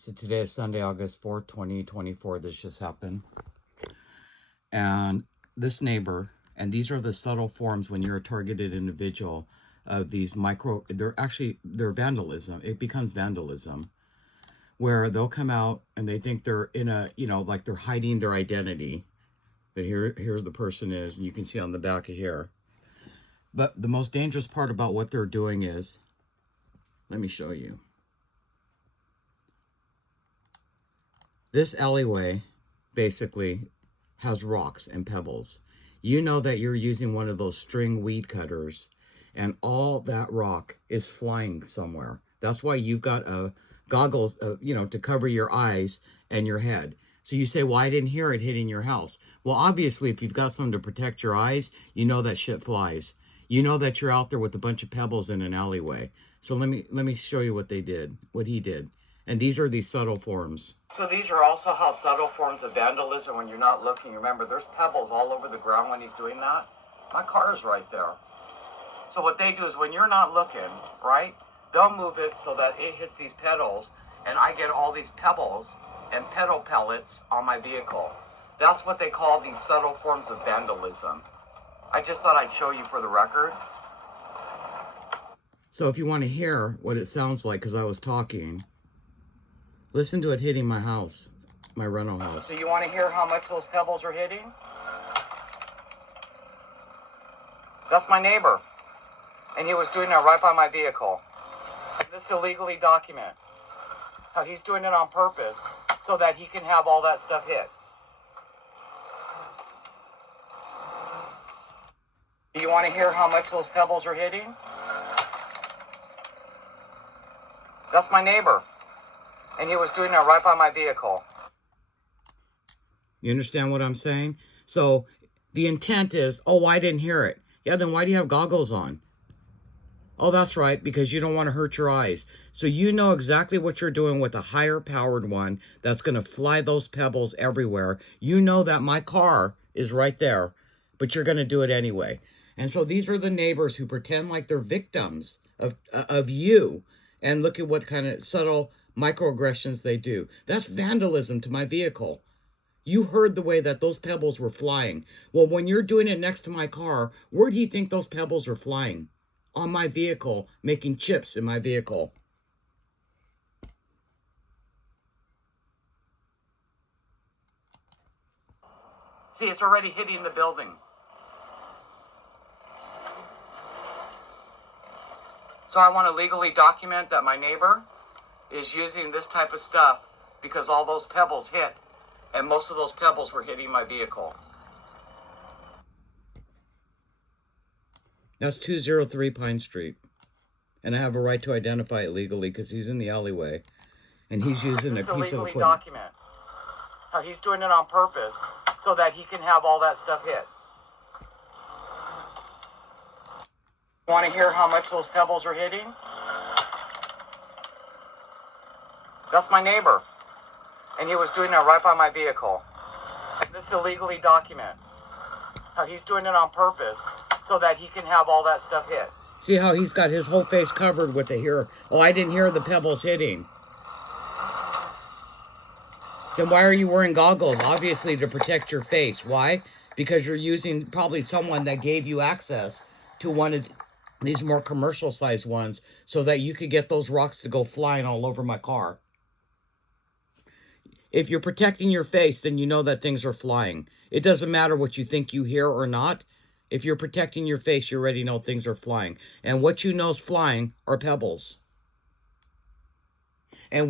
So today is Sunday, August 4th, 2024. This just happened. And this neighbor, and these are the subtle forms when you're a targeted individual of these they're vandalism. It becomes vandalism where they'll come out and they think they're in a, like they're hiding their identity. But here's the person is, and you can see on the back of here. But the most dangerous part about what they're doing is, let me show you. This alleyway basically has rocks and pebbles. You know that you're using one of those string weed cutters and all that rock is flying somewhere. That's why you've got goggles, to cover your eyes and your head. So you say, well, I didn't hear it hitting your house. Well, obviously, if you've got something to protect your eyes, you know that shit flies. You know that you're out there with a bunch of pebbles in an alleyway. So let me show you what he did. And these are these subtle forms. So these are also how subtle forms of vandalism when you're not looking. Remember, there's pebbles all over the ground when he's doing that. My car is right there. So what they do is when you're not looking, right, they'll move it so that it hits these pedals, and I get all these pebbles and pedal pellets on my vehicle. That's what they call these subtle forms of vandalism. I just thought I'd show you for the record. So if you want to hear what it sounds like, because I was talking, listen to it hitting my house, my rental house. So you want to hear how much those pebbles are hitting? That's my neighbor. And he was doing that right by my vehicle. This is illegally documented. How he's doing it on purpose so that he can have all that stuff hit. Do you want to hear how much those pebbles are hitting? That's my neighbor. And he was doing that right by my vehicle. You understand what I'm saying? So the intent is, oh, I didn't hear it. Yeah, then why do you have goggles on? Oh, that's right, because you don't want to hurt your eyes. So you know exactly what you're doing with a higher powered one that's going to fly those pebbles everywhere. You know that my car is right there, but you're going to do it anyway. And so these are the neighbors who pretend like they're victims of you. And look at what kind of subtle microaggressions they do. That's vandalism to my vehicle. You heard the way that those pebbles were flying. Well, when you're doing it next to my car, where do you think those pebbles are flying? On my vehicle, making chips in my vehicle. See, it's already hitting the building. So I want to legally document that my neighbor is using this type of stuff because all those pebbles hit, and most of those pebbles were hitting my vehicle. That's 203 Pine Street. And I have a right to identify it legally because he's in the alleyway. And he's using a piece of equipment. Document how he's doing it on purpose so that he can have all that stuff hit. Want to hear how much those pebbles are hitting? That's my neighbor. And he was doing that right by my vehicle. This is illegally documented. How he's doing it on purpose so that he can have all that stuff hit. See how he's got his whole face covered with the hair. Oh, I didn't hear the pebbles hitting. Then why are you wearing goggles? Obviously to protect your face. Why? Because you're using probably someone that gave you access to one of these more commercial sized ones so that you could get those rocks to go flying all over my car. If you're protecting your face, then you know that things are flying. It doesn't matter what you think you hear or not. If you're protecting your face, you already know things are flying. And what you know is flying are pebbles.